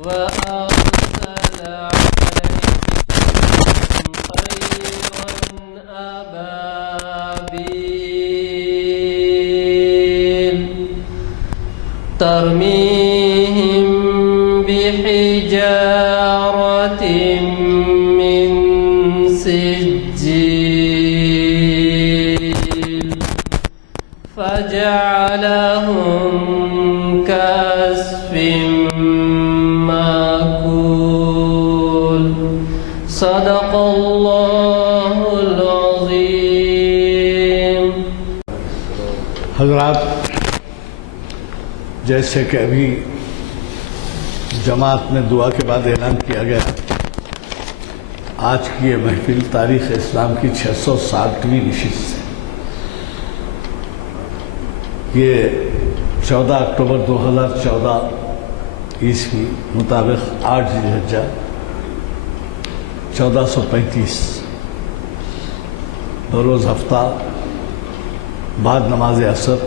وأرسل عليهم طيرا أبابيل ترميهم بحجارة من سجيل فجعلهم كعصف مأكول صدق اللہ العظیم۔ حضرات، جیسے کہ ابھی جماعت میں دعا کے بعد اعلان کیا گیا، آج کی یہ محفل تاریخ اسلام کی 660ویں نشست ہے۔ یہ 14 اکتوبر 2014 عیسوی مطابق 8 ذی الحجہ 1435 روز ہفتہ بعد نماز عصر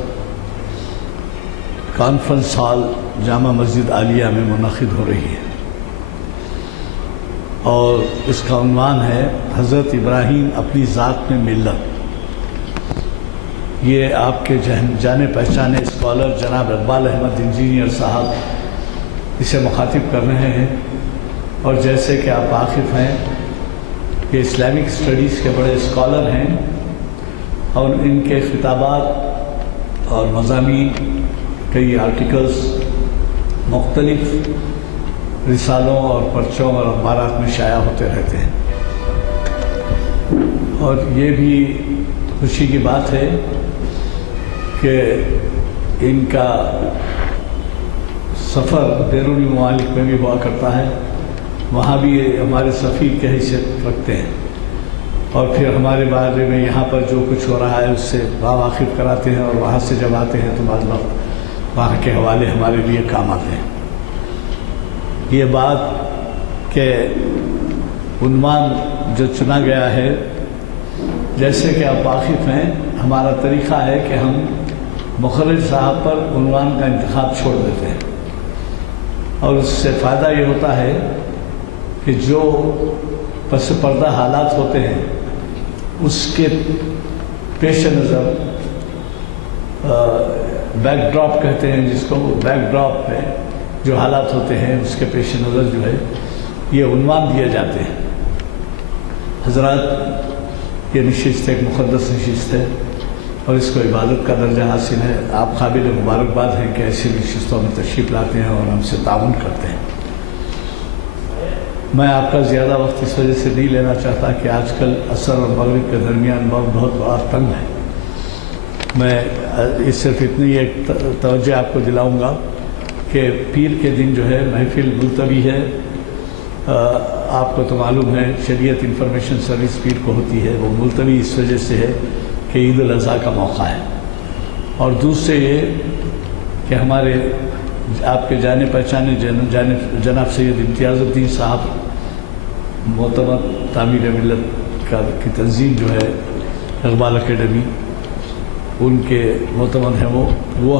کانفرنس ہال جامع مسجد عالیہ میں منعقد ہو رہی ہے، اور اس کا عنوان ہے حضرت ابراہیم اپنی ذات میں ملت۔ یہ آپ کے جانے پہچانے اسکالر جناب اقبال احمد انجینئر صاحب اسے مخاطب کر رہے ہیں، اور جیسے کہ آپ واقف ہیں کہ اسلامک اسٹڈیز کے بڑے اسکالر ہیں، اور ان کے خطابات اور مضامین، کئی آرٹیکلز مختلف رسالوں اور پرچوں اور اخبارات میں شائع ہوتے رہتے ہیں، اور یہ بھی خوشی کی بات ہے کہ ان کا سفر بیرونی ممالک میں بھی ہوا کرتا ہے، وہاں بھی ہمارے سفیر کی حیثیت رکھتے ہیں، اور پھر ہمارے بارے میں یہاں پر جو کچھ ہو رہا ہے اس سے واقف کراتے ہیں، اور وہاں سے جب آتے ہیں تو بعض وقت وہاں کے حوالے ہمارے لیے کام آتے ہیں۔ یہ بات کہ عنوان جو چنا گیا ہے، جیسے کہ آپ واقف ہیں، ہمارا طریقہ ہے کہ ہم مخرج صاحب پر عنوان کا انتخاب چھوڑ دیتے ہیں، اور اس سے فائدہ یہ ہوتا ہے کہ جو پس پردہ حالات ہوتے ہیں اس کے پیش نظر بیک ڈراپ کہتے ہیں جس کو، بیک ڈراپ ہے جو حالات ہوتے ہیں اس کے پیش نظر جو ہے یہ عنوان دیے جاتے ہیں۔ حضرات، یہ نشست ایک مقدس نشست ہے، اور اس کو عبادت کا درجہ حاصل ہے۔ آپ قابل مبارکباد ہیں کہ ایسی نشستوں میں تشریف لاتے ہیں اور ہم سے تعاون کرتے ہیں۔ میں آپ کا زیادہ وقت اس وجہ سے نہیں لینا چاہتا کہ آج کل عصر اور مغرب کے درمیان بہت بڑا تنگ ہے۔ میں صرف اتنی ایک توجہ آپ کو دلاؤں گا کہ پیر کے دن جو ہے محفل ملتوی ہے۔ آپ کو تو معلوم ہے شریعت انفارمیشن سروس پیر کو ہوتی ہے، وہ ملتوی اس وجہ سے ہے کہ عید الاضحیٰ کا موقع ہے، اور دوسرے یہ کہ ہمارے آپ کے جانے پہچانے جناب سید امتیاز الدین صاحب معتمد تعمیر ملت کی تنظیم جو ہے اقبال اکیڈمی، ان کے معتمد ہیں، وہ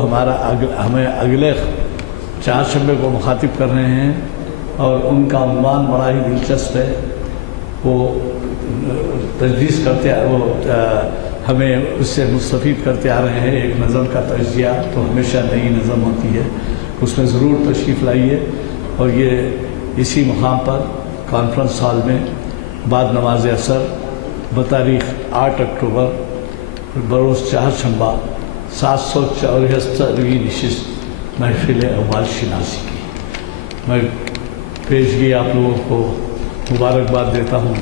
ہمیں اگلے چہارشنبے کو مخاطب کر رہے ہیں، اور ان کا عنوان بڑا ہی دلچسپ ہے۔ وہ تجویز کرتے وہ ہمیں اس سے مستفید کرتے آ رہے ہیں۔ ایک نظم کا تجزیہ تو ہمیشہ نئی نظم ہوتی ہے، اس میں ضرور تشریف لائیے، اور یہ اسی مقام پر کانفرنس ہال میں بعد نماز عصر بتاریخ 8 اکتوبر بروز چہارشنبہ 774ویں نشست محفل اقبال شناسی کی۔ میں پیشگی آپ لوگوں کو مبارکباد دیتا ہوں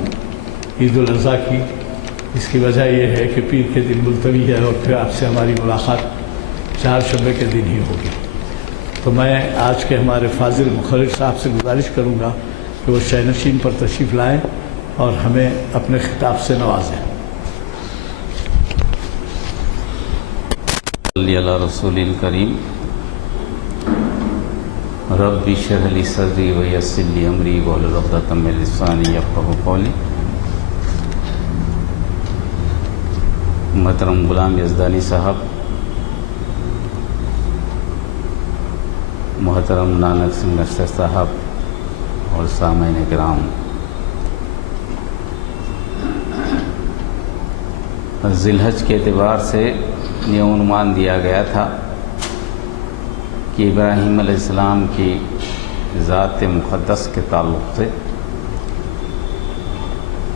عید الاضحیٰ کی۔ اس کی وجہ یہ ہے کہ پیر کے دن ملتوی ہے، اور پھر آپ سے ہماری ملاقات چہارشنبے کے دن ہی ہوگی۔ تو میں آج کے ہمارے فاضل مخرج صاحب سے گزارش کروں گا کہ وہ شینشین پر تشریف لائیں اور ہمیں اپنے خطاب سے نوازیں۔ صلی اللہ رسول الکریم۔ رب اشرح لی صدری ویسر لی امری واحلل عقدۃ من لسانی یفقہوا قولی۔ محترم غلام یزدانی صاحب، محترم نانک سنگھ نشتر صاحب، اور سامعین کرام، ذی الحج کے اعتبار سے یہ عنوان دیا گیا تھا کہ ابراہیم علیہ السلام کی ذات مقدس کے تعلق سے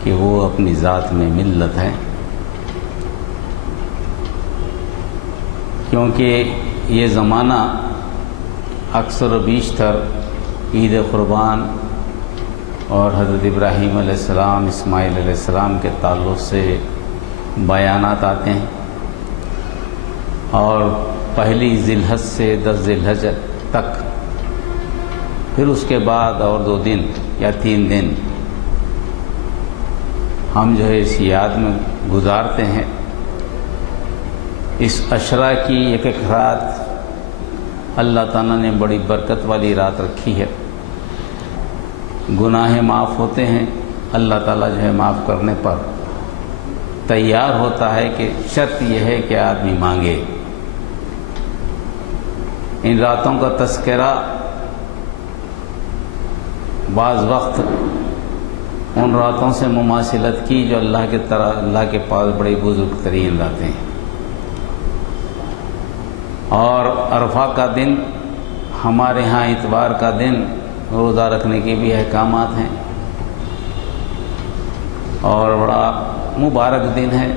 کہ وہ اپنی ذات میں ملت ہے، کیونکہ یہ زمانہ اکثر و بیشتر عید قربان اور حضرت ابراہیم علیہ السلام، اسماعیل علیہ السلام کے تعلق سے بیانات آتے ہیں، اور پہلی ذی الحج سے 10 ذی الحج تک، پھر اس کے بعد اور 2 دن یا 3 دن ہم جو ہے اس یاد میں گزارتے ہیں۔ اس عشرہ کی ایک ایک رات اللہ تعالیٰ نے بڑی برکت والی رات رکھی ہے، گناہ معاف ہوتے ہیں، اللہ تعالیٰ جو ہے معاف کرنے پر تیار ہوتا ہے، کہ شرط یہ ہے کہ آدمی مانگے۔ ان راتوں کا تذکرہ بعض وقت ان راتوں سے مماثلت کی جو اللہ کے پاس بڑی بزرگ ترین راتیں ہیں، اور عرفہ کا دن ہمارے ہاں اتوار کا دن روزہ رکھنے کے بھی احکامات ہیں، اور بڑا مبارک دن ہے،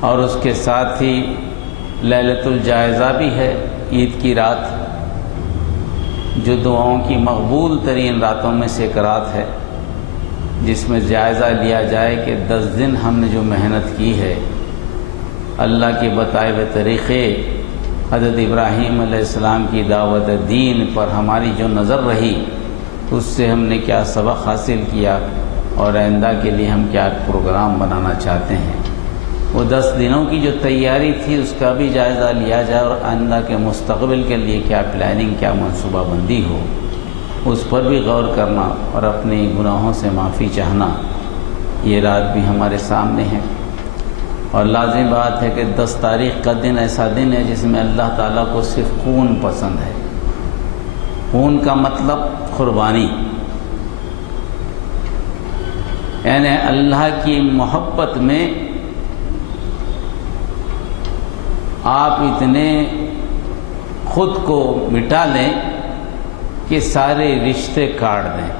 اور اس کے ساتھ ہی لیلۃ الجائزہ بھی ہے، عید کی رات جو دعاؤں کی مقبول ترین راتوں میں سے ایک رات ہے، جس میں جائزہ لیا جائے کہ 10 دن ہم نے جو محنت کی ہے، اللہ کے بتائے ہوئے طریقے، حضرت ابراہیم علیہ السلام کی دعوت دین پر ہماری جو نظر رہی، اس سے ہم نے کیا سبق حاصل کیا، اور آئندہ کے لیے ہم کیا پروگرام بنانا چاہتے ہیں۔ وہ 10 دنوں کی جو تیاری تھی اس کا بھی جائزہ لیا جائے، اور آئندہ کے مستقبل کے لیے کیا پلاننگ، کیا منصوبہ بندی ہو، اس پر بھی غور کرنا اور اپنے گناہوں سے معافی چاہنا۔ یہ رات بھی ہمارے سامنے ہے، اور لازم بات ہے کہ 10 تاریخ کا دن ایسا دن ہے جس میں اللہ تعالیٰ کو صرف خون پسند ہے۔ خون کا مطلب قربانی، یعنی اللہ کی محبت میں آپ اتنے خود کو مٹا لیں کہ سارے رشتے کاٹ دیں۔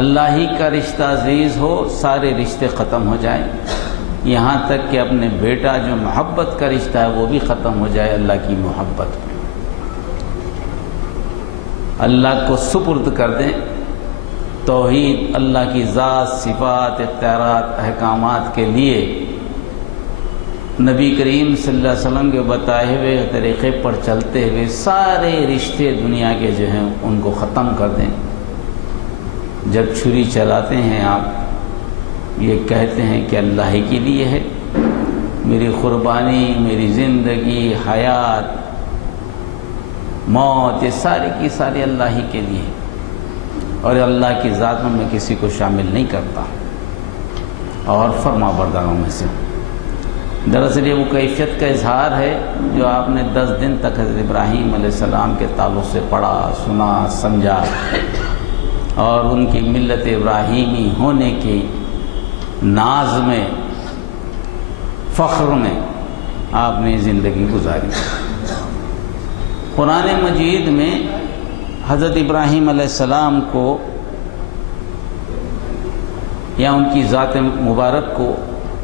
اللہ ہی کا رشتہ عزیز ہو، سارے رشتے ختم ہو جائیں، یہاں تک کہ اپنے بیٹا جو محبت کا رشتہ ہے وہ بھی ختم ہو جائے اللہ کی محبت میں۔ اللہ کو سپرد کر دیں، توحید، اللہ کی ذات، صفات، اختیارات، احکامات کے لیے نبی کریم صلی اللہ علیہ وسلم کے بتائے ہوئے طریقے پر چلتے ہوئے سارے رشتے دنیا کے جو ہیں ان کو ختم کر دیں۔ جب چھری چلاتے ہیں آپ، یہ کہتے ہیں کہ اللہ ہی کے لیے ہے، میری قربانی، میری زندگی، حیات، موت، یہ ساری کی ساری اللہ ہی کے لیے ہے، اور اللہ کی ذات میں کسی کو شامل نہیں کرتا، اور فرما برداروں میں سے۔ دراصل یہ وہ کیفیت کا اظہار ہے جو آپ نے 10 دن تک حضرت ابراہیم علیہ السلام کے تعلق سے پڑھا، سنا، سمجھا، اور ان کی ملت ابراہیمی ہونے کی ناز میں، فخر میں آپ نے زندگی گزاری۔ قرآن مجید میں حضرت ابراہیم علیہ السلام کو یا ان کی ذات مبارک کو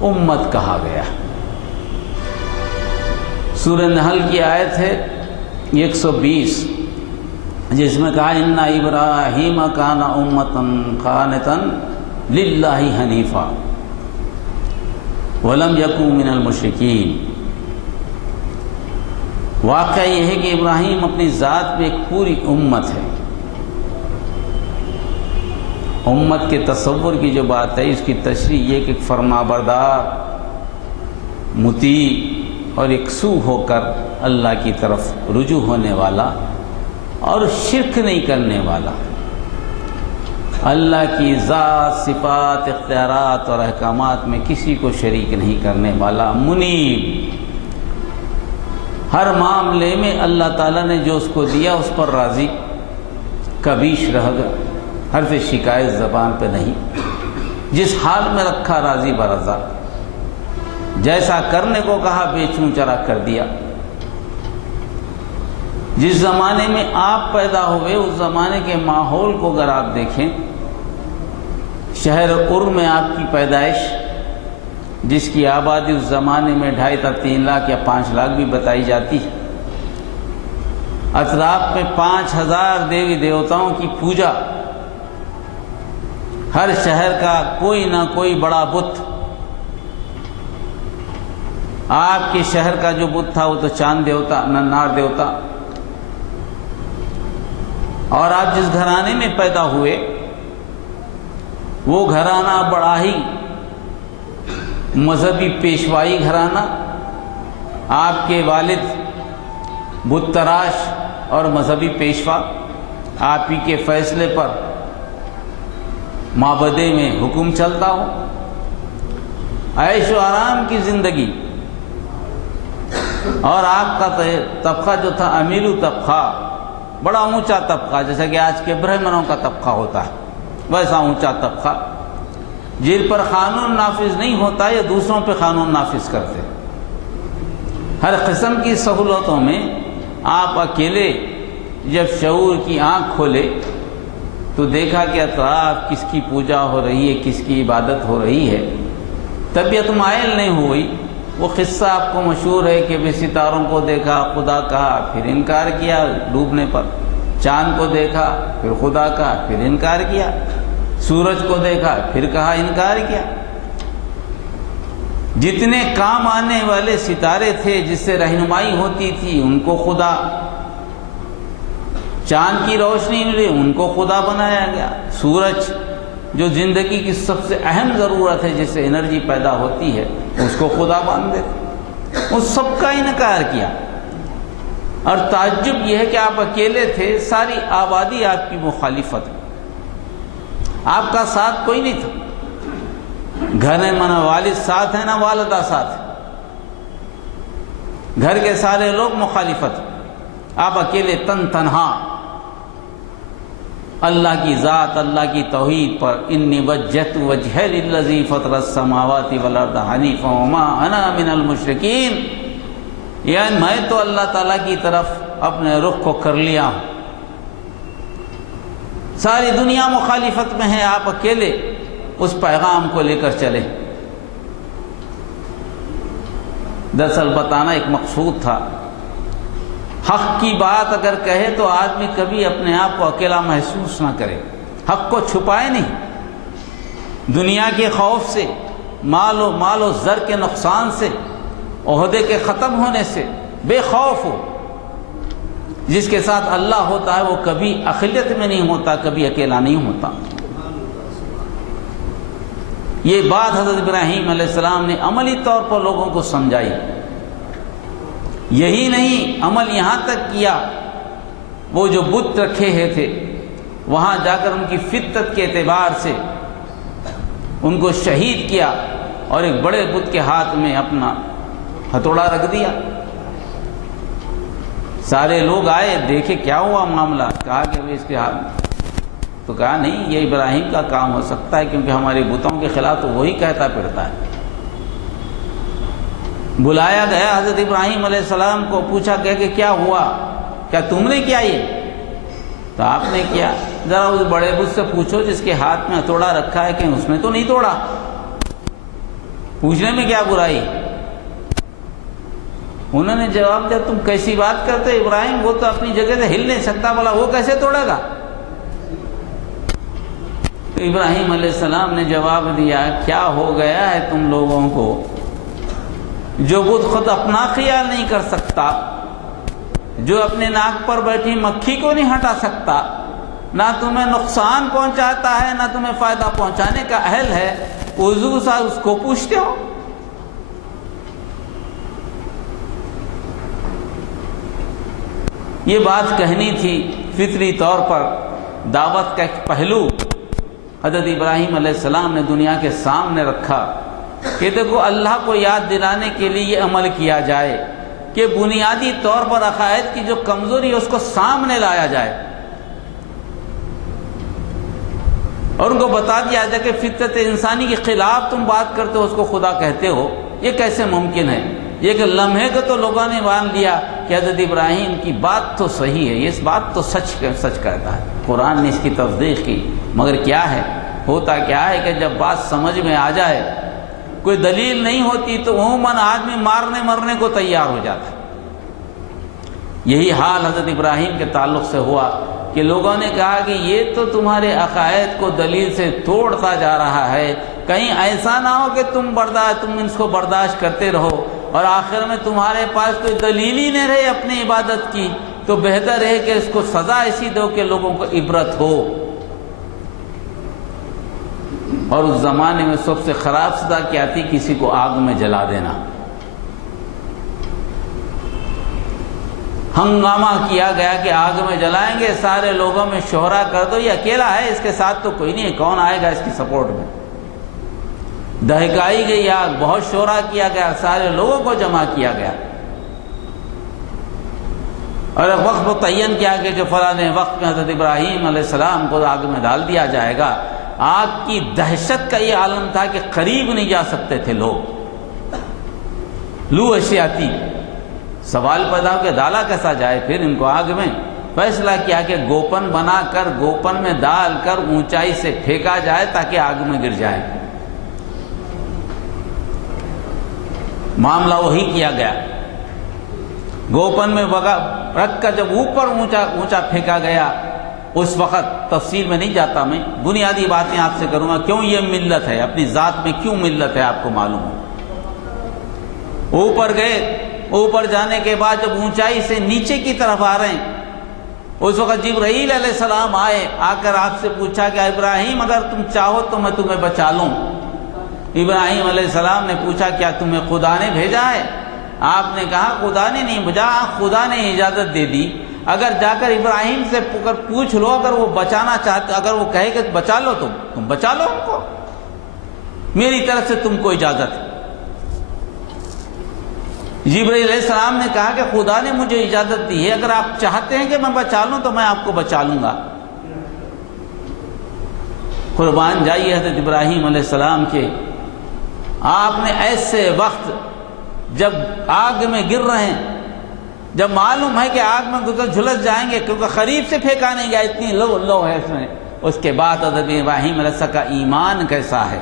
امت کہا گیا۔ سورہ نحل کی آیت ہے 120، جس میں کہا ان ابراہیم کان امۃ قانتا للہ حنیفا ولم یکن من المشرکین۔ واقعہ یہ ہے کہ ابراہیم اپنی ذات میں ایک پوری امت ہے۔ امت کے تصور کی جو بات ہے، اس کی تشریح یہ کہ فرما بردار، مطیع اور یکسو ہو کر اللہ کی طرف رجوع ہونے والا اور شرک نہیں کرنے والا، اللہ کی ذات، صفات، اختیارات اور احکامات میں کسی کو شریک نہیں کرنے والا، منیب، ہر معاملے میں اللہ تعالیٰ نے جو اس کو دیا اس پر راضی، کبیش رہ گا، حرف شکایت زبان پہ نہیں، جس حال میں رکھا راضی برضا، جیسا کرنے کو کہا بے چوں چرا کر دیا۔ جس زمانے میں آپ پیدا ہوئے اس زمانے کے ماحول کو اگر آپ دیکھیں، شہر ار میں آپ کی پیدائش، جس کی آبادی اس زمانے میں 2.5 تا 3 لاکھ یا 5 لاکھ بھی بتائی جاتی ہے، اطراف میں 5000 دیوی دیوتاؤں کی پوجا، ہر شہر کا کوئی نہ کوئی بڑا بت۔ آپ کے شہر کا جو بت تھا وہ تو چاند دیوتا، ننار دیوتا، اور آپ جس گھرانے میں پیدا ہوئے وہ گھرانہ بڑا ہی مذہبی پیشوائی گھرانہ، آپ کے والد بت تراش اور مذہبی پیشوا، آپ ہی کے فیصلے پر معبدے میں حکم چلتا ہو، عیش و آرام کی زندگی، اور آپ کا طبقہ جو تھا امیرو طبقہ، بڑا اونچا طبقہ، جیسا کہ آج کے برہمنوں کا طبقہ ہوتا ہے، ویسا اونچا طبقہ، جن پر قانون نافذ نہیں ہوتا یا دوسروں پہ قانون نافذ کرتے۔ ہر قسم کی سہولتوں میں آپ اکیلے جب شعور کی آنکھ کھولے تو دیکھا کہ اطراف کس کی پوجا ہو رہی ہے، کس کی عبادت ہو رہی ہے، طبیعت مائل نہیں ہوئی۔ وہ قصہ آپ کو مشہور ہے کہ بھی ستاروں کو دیکھا خدا کہا پھر انکار کیا ڈوبنے پر، چاند کو دیکھا پھر خدا کہا پھر انکار کیا، سورج کو دیکھا پھر کہا انکار کیا۔ جتنے کام آنے والے ستارے تھے جس سے رہنمائی ہوتی تھی ان کو خدا، چاند کی روشنی ملی ان کو خدا بنایا گیا، سورج جو زندگی کی سب سے اہم ضرورت ہے جس سے انرجی پیدا ہوتی ہے اس کو خدا باندھ دیتے، اس سب کا انکار کیا۔ اور تعجب یہ ہے کہ آپ اکیلے تھے، ساری آبادی آپ کی مخالفت، آپ کا ساتھ کوئی نہیں تھا، گھر میں نہ والد ساتھ ہے نہ والدہ ساتھ ہے، گھر کے سارے لوگ مخالفت، آپ اکیلے تن تنہا اللہ کی ذات، اللہ کی توحید پر، انی وجہت وجہی للذی فطر السماوات والارض حنیفا وما انا من المشرکین، یعنی میں تو اللہ تعالیٰ کی طرف اپنے رخ کو کر لیا ہوں۔ ساری دنیا مخالفت میں ہے، آپ اکیلے اس پیغام کو لے کر چلے۔ دراصل بتانا ایک مقصود تھا، حق کی بات اگر کہے تو آدمی کبھی اپنے آپ کو اکیلا محسوس نہ کرے، حق کو چھپائے نہیں، دنیا کے خوف سے، مال و زر کے نقصان سے، عہدے کے ختم ہونے سے بے خوف ہو۔ جس کے ساتھ اللہ ہوتا ہے وہ کبھی اقلیت میں نہیں ہوتا، کبھی اکیلا نہیں ہوتا۔ یہ بات حضرت ابراہیم علیہ السلام نے عملی طور پر لوگوں کو سمجھائی۔ یہی نہیں، عمل یہاں تک کیا، وہ جو بت رکھے ہوئے تھے وہاں جا کر ان کی فطرت کے اعتبار سے ان کو شہید کیا، اور ایک بڑے بت کے ہاتھ میں اپنا ہتھوڑا رکھ دیا۔ سارے لوگ آئے، دیکھے کیا ہوا معاملہ، کہا کہ اس کے ہاتھ میں، تو کہا نہیں یہ ابراہیم کا کام ہو سکتا ہے کیونکہ ہمارے بتوں کے خلاف تو وہی کہتا پھرتا ہے۔ بلایا گیا حضرت ابراہیم علیہ السلام کو، پوچھا کہ کیا ہوا، کیا تم نے کیا یہ؟ تو آپ نے کیا۔ ذرا اس بڑے بت سے پوچھو جس کے ہاتھ میں ہتھوڑا رکھا ہے کہ اس نے تو نہیں توڑا، پوچھنے میں کیا برائی؟ انہوں نے جواب دیا تم کیسی بات کرتے ابراہیم، وہ تو اپنی جگہ سے ہل نہیں سکتا، بولا وہ کیسے توڑے گا؟ تو ابراہیم علیہ السلام نے جواب دیا کیا ہو گیا ہے تم لوگوں کو، جو بت خود اپنا خیال نہیں کر سکتا، جو اپنے ناک پر بیٹھی مکھی کو نہیں ہٹا سکتا، نہ تمہیں نقصان پہنچاتا ہے نہ تمہیں فائدہ پہنچانے کا اہل ہے، حضور صاحب اس کو پوچھتے ہو؟ یہ بات کہنی تھی، فطری طور پر دعوت کا ایک پہلو حضرت ابراہیم علیہ السلام نے دنیا کے سامنے رکھا کہ دیکھو اللہ کو یاد دلانے کے لیے یہ عمل کیا جائے کہ بنیادی طور پر عقائد کی جو کمزوری ہے اس کو سامنے لایا جائے۔ اور ان کو بتا دیا جائے کہ فطرت انسانی کے خلاف تم بات کرتے ہو، اس کو خدا کہتے ہو، یہ کیسے ممکن ہے؟ یہ کہ لمحے کو تو لوگوں نے مان لیا کہ حضرت ابراہیم کی بات تو صحیح ہے، یہ بات تو سچ کہتا ہے، قرآن نے اس کی تصدیق کی۔ مگر کیا ہے، ہوتا کیا ہے کہ جب بات سمجھ میں آ جائے، کوئی دلیل نہیں ہوتی تو عموماً آدمی مرنے کو تیار ہو جاتا۔ یہی حال حضرت ابراہیم کے تعلق سے ہوا کہ لوگوں نے کہا کہ یہ تو تمہارے عقائد کو دلیل سے توڑتا جا رہا ہے، کہیں ایسا نہ ہو کہ تم اس کو برداشت کرتے رہو اور آخر میں تمہارے پاس کوئی دلیل ہی نہیں رہے اپنی عبادت کی، تو بہتر ہے کہ اس کو سزا ایسی دو کہ لوگوں کو عبرت ہو۔ اور اس زمانے میں سب سے خراب سزا کیا تھی؟ کسی کو آگ میں جلا دینا۔ ہنگامہ کیا گیا کہ آگ میں جلائیں گے، سارے لوگوں میں شہرا کر دو، یہ اکیلا ہے، اس کے ساتھ تو کوئی نہیں ہے، کون آئے گا اس کی سپورٹ میں؟ دہکائی گئی آگ، بہت شورا کیا گیا، سارے لوگوں کو جمع کیا گیا اور ایک وقت متعین کیا گیا کہ فلاں وقت میں حضرت ابراہیم علیہ السلام کو آگ میں ڈال دیا جائے گا۔ آگ کی دہشت کا یہ عالم تھا کہ قریب نہیں جا سکتے تھے لوگ، لو ایسی آتی۔ سوال پیدا ہو کہ ڈالا کیسا جائے پھر ان کو آگ میں؟ فیصلہ کیا کہ گوپن بنا کر گوپن میں ڈال کر اونچائی سے پھینکا جائے تاکہ آگ میں گر جائے۔ معاملہ وہی کیا گیا، گوپن میں رکھ کر جب اوپر اونچا پھینکا گیا، اس وقت تفصیل میں نہیں جاتا، میں بنیادی باتیں آپ سے کروں گا۔ کیوں یہ ملت ہے، اپنی ذات میں کیوں ملت ہے آپ کو معلوم ہو۔ اوپر گئے، اوپر جانے کے بعد جب اونچائی سے نیچے کی طرف آ رہے ہیں، اس وقت جبرائیل علیہ السلام آئے، آ کر آپ سے پوچھا کہ ابراہیم اگر تم چاہو تو میں تمہیں بچا لوں۔ ابراہیم علیہ السلام نے پوچھا کیا تمہیں خدا نے بھیجا ہے؟ آپ نے کہا خدا نے نہیں بھیجا، خدا نے اجازت دے دی۔ اگر جا کر ابراہیم سے پوچھ لو، اگر وہ بچانا چاہتے، اگر وہ کہے کہ بچا لو تم بچا لو ان کو، میری طرف سے تم کو اجازت ہے۔ جبرائیل علیہ السلام نے کہا کہ خدا نے مجھے اجازت دی ہے، اگر آپ چاہتے ہیں کہ میں بچا لوں تو میں آپ کو بچا لوں گا۔ قربان جائیے حضرت ابراہیم علیہ السلام کے، آپ نے ایسے وقت جب آگ میں گر رہے ہیں، جب معلوم ہے کہ آگ میں گزر جھلس جائیں گے کیونکہ قریب سے پھینکا نہیں گیا، اتنی لو ہے اس میں، اس کے بعد حضرت ابراہیم علیہ السلام کا ایمان کیسا ہے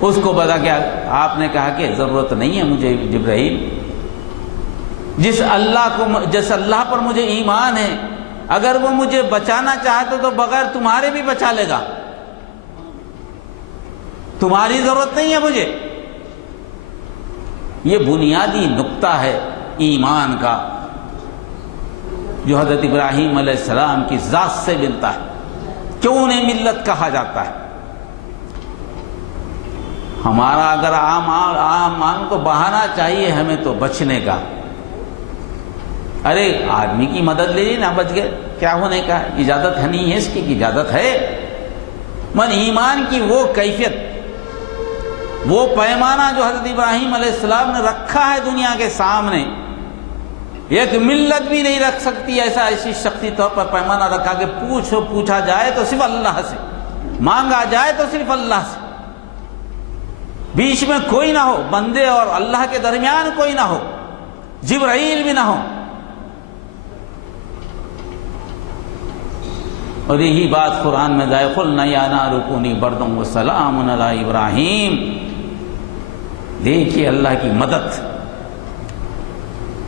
اس کو بتا کیا آپ نے کہا کہ ضرورت نہیں ہے مجھے جبرائیل، جس اللہ پر مجھے ایمان ہے، اگر وہ مجھے بچانا چاہتا تو بغیر تمہارے بھی بچا لے گا، تمہاری ضرورت نہیں ہے مجھے۔ یہ بنیادی نقطہ ہے ایمان کا جو حضرت ابراہیم علیہ السلام کی ذات سے ملتا ہے۔ کیوں انہیں ملت کہا جاتا ہے؟ ہمارا اگر عام کو بہانا چاہیے ہمیں تو بچنے کا، ارے آدمی کی مدد لے لی نہ بچ گئے، کیا ہونے کا اجازت ہے؟ نہیں ہے اس کی اجازت ہے۔ من ایمان کی وہ کیفیت، وہ پیمانہ جو حضرت ابراہیم علیہ السلام نے رکھا ہے دنیا کے سامنے، ایک ملت بھی نہیں رکھ سکتی ایسی شخصی طور پر پیمانہ رکھا کہ پوچھا جائے تو صرف اللہ سے، مانگا جائے تو صرف اللہ سے، بیچ میں کوئی نہ ہو، بندے اور اللہ کے درمیان کوئی نہ ہو، جبرائیل بھی نہ ہو۔ اور یہی بات قرآن میں ذائقہ قُلْنَا يَا نَارُ كُونِي بَرْدًا وَسَلَامٌ عَلَىٰ إِبْرَاهِيمَ۔ دیکھیے اللہ کی مدد،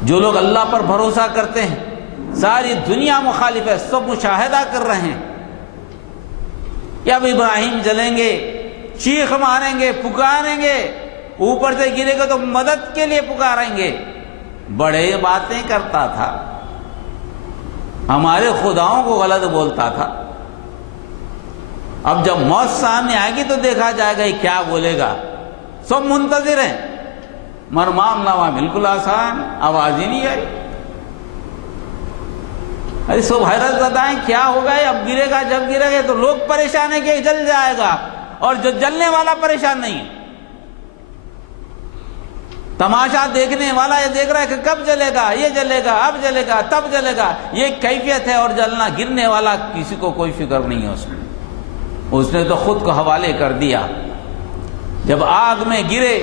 جو لوگ اللہ پر بھروسہ کرتے ہیں، ساری دنیا مخالف ہے، سب مشاہدہ کر رہے ہیں کہ اب ابراہیم جلیں گے، چیخ ماریں گے، پکاریں گے، اوپر سے گرے گا تو مدد کے لیے پکاریں گے۔ بڑے باتیں کرتا تھا، ہمارے خداؤں کو غلط بولتا تھا، اب جب موت سامنے آئے گی تو دیکھا جائے گا کیا بولے گا، سب منتظر ہیں۔ مگر معاملہ وہاں بالکل آسان، آواز ہی نہیں آئی، ارے سب حیرت زدہ ہیں کیا ہوگا، اب گرے گا، جب گرے گا تو لوگ پریشان ہیں کہ جل جائے گا، اور جو جلنے والا پریشان نہیں ہے۔ تماشا دیکھنے والا یہ دیکھ رہا ہے کہ کب جلے گا، یہ جلے گا، اب جلے گا، تب جلے گا، یہ کیفیت ہے، اور جلنا گرنے والا کسی کو کوئی فکر نہیں ہے اس نے تو خود کو حوالے کر دیا۔ جب آگ میں گرے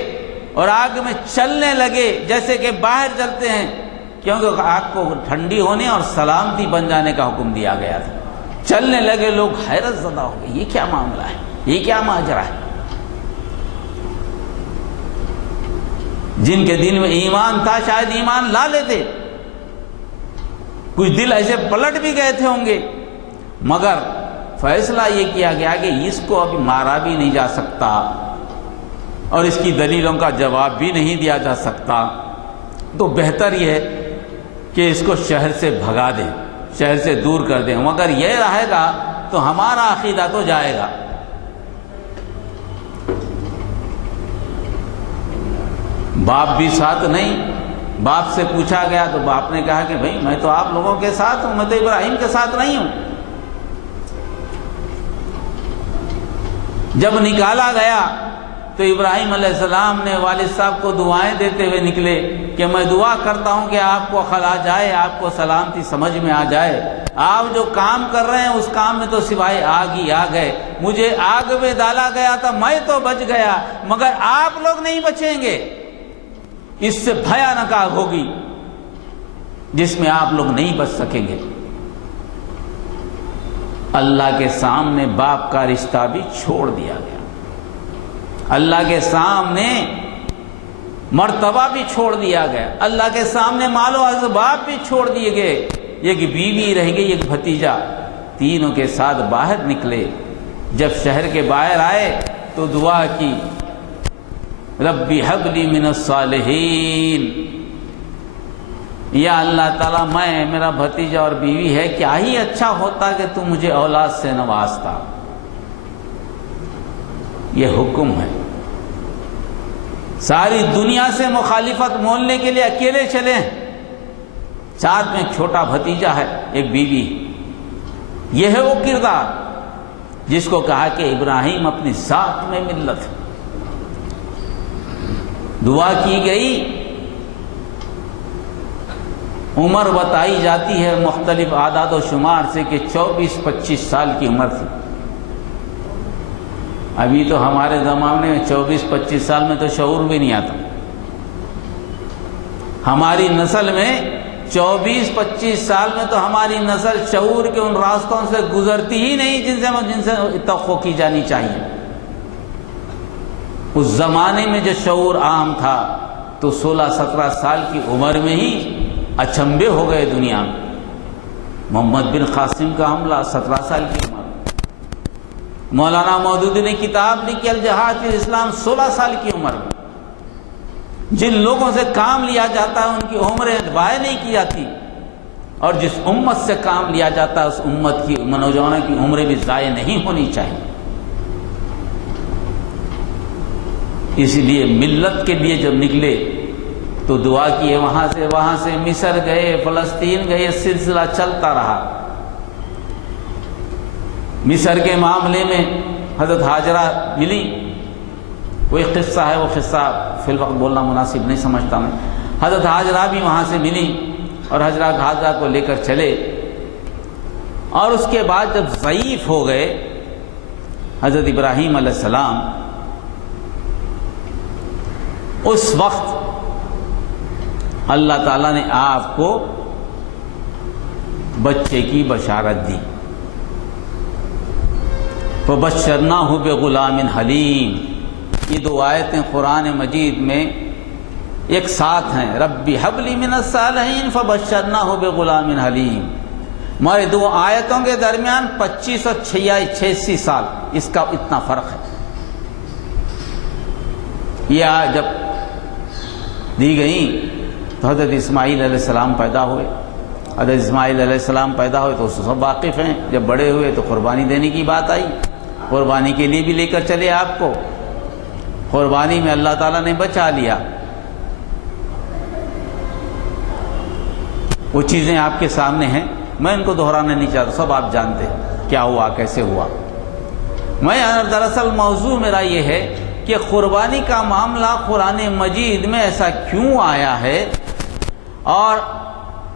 اور آگ میں چلنے لگے جیسے کہ باہر چلتے ہیں، کیونکہ آگ کو ٹھنڈی ہونے اور سلامتی بن جانے کا حکم دیا گیا تھا، چلنے لگے، لوگ حیرت زدہ ہو گئے، یہ کیا معاملہ ہے، یہ کیا ماجرا ہے۔ جن کے دل میں ایمان تھا شاید ایمان لا لیتے، کچھ دل ایسے پلٹ بھی گئے تھے ہوں گے، مگر فیصلہ یہ کیا گیا کہ اس کو ابھی مارا بھی نہیں جا سکتا اور اس کی دلیلوں کا جواب بھی نہیں دیا جا سکتا، تو بہتر یہ ہے کہ اس کو شہر سے بھگا دیں، شہر سے دور کر دیں، مگر یہ رہے گا تو ہمارا عقیدہ تو جائے گا۔ باپ بھی ساتھ نہیں، باپ سے پوچھا گیا تو باپ نے کہا کہ بھئی میں تو آپ لوگوں کے ساتھ ہوں، میں تو ابراہیم کے ساتھ نہیں ہوں۔ جب نکالا گیا تو ابراہیم علیہ السلام نے والد صاحب کو دعائیں دیتے ہوئے نکلے کہ میں دعا کرتا ہوں کہ آپ کو عقل آ جائے، آپ کو سلامتی سمجھ میں آ جائے، آپ جو کام کر رہے ہیں اس کام میں تو سوائے آگ ہی آگ ہے، مجھے آگ میں ڈالا گیا تھا، میں تو بچ گیا، مگر آپ لوگ نہیں بچیں گے، اس سے بھیانک آگ ہوگی جس میں آپ لوگ نہیں بچ سکیں گے۔ اللہ کے سامنے باپ کا رشتہ بھی چھوڑ دیا گیا، اللہ کے سامنے مرتبہ بھی چھوڑ دیا گیا، اللہ کے سامنے مال و اسباب بھی چھوڑ دیے گئے، ایک بیوی رہ گئی، ایک بھتیجا، تینوں کے ساتھ باہر نکلے۔ جب شہر کے باہر آئے تو دعا کی، ربی ہب لی من الصالحین، یا اللہ تعالیٰ میں، میرا بھتیجا اور بیوی ہے، کیا ہی اچھا ہوتا کہ تم مجھے اولاد سے نوازتا۔ یہ حکم ہے۔ ساری دنیا سے مخالفت مولنے کے لیے اکیلے چلے ہیں، ساتھ میں ایک چھوٹا بھتیجا ہے، ایک بیوی۔ یہ ہے وہ کردار جس کو کہا کہ ابراہیم اپنی ذات میں ملت ہے۔ دعا کی گئی، عمر بتائی جاتی ہے مختلف اعداد و شمار سے کہ 24-25 سال کی عمر تھی۔ ابھی تو ہمارے زمانے میں 24-25 سال میں تو شعور بھی نہیں آتا۔ ہماری نسل میں 24-25 سال میں تو ہماری نسل شعور کے ان راستوں سے گزرتی ہی نہیں جن سے توقع کی جانی چاہیے۔ اس زمانے میں جو شعور عام تھا تو 16-17 سال کی عمر میں ہی اچنبے ہو گئے دنیا میں۔ محمد بن قاسم کا حملہ 17 سال کی عمر، مولانا مودودی نے کتاب لکھی الجہاد فی الاسلام 16 سال کی عمر میں۔ جن لوگوں سے کام لیا جاتا ہے ان کی عمریں ضائع نہیں کی جاتی، اور جس امت سے کام لیا جاتا ہے اس امت کی نوجوانوں کی عمریں بھی ضائع نہیں ہونی چاہیے۔ اسی لیے ملت کے لیے جب نکلے تو دعا کیے، وہاں سے مصر گئے، فلسطین گئے، سلسلہ چلتا رہا۔ مصر کے معاملے میں حضرت ہاجرہ ملی، وہ ایک قصہ ہے، وہ قصہ فی الوقت بولنا مناسب نہیں سمجھتا میں۔ حضرت ہاجرہ بھی وہاں سے ملی اور حضرت ہاجرہ کو لے کر چلے، اور اس کے بعد جب ضعیف ہو گئے حضرت ابراہیم علیہ السلام، اس وقت اللہ تعالیٰ نے آپ کو بچے کی بشارت دی۔ فَبَشَّرْنَاهُ بِغُلَامٍ حَلِيمٍ، یہ دو آیتیں قرآن مجید میں ایک ساتھ ہیں، ربی ہب لی من الصالحین فبشرناہ بغلام حلیم۔ ہمارے دو آیتوں کے درمیان 25 اور 86 سال، اس کا اتنا فرق ہے۔ یہ آیت جب دی گئی تو حضرت اسماعیل علیہ السلام پیدا ہوئے۔ حضرت اسماعیل علیہ السلام پیدا ہوئے تو سب واقف ہیں، جب بڑے ہوئے تو قربانی دینے کی بات آئی، قربانی کے لیے بھی لے کر چلے آپ کو۔ قربانی میں اللہ تعالیٰ نے بچا لیا۔ وہ چیزیں آپ کے سامنے ہیں، میں ان کو دہرانا نہیں چاہتا، سب آپ جانتے ہیں کیا ہوا، کیسے ہوا۔ میں دراصل موضوع میرا یہ ہے کہ قربانی کا معاملہ قرآن مجید میں ایسا کیوں آیا ہے، اور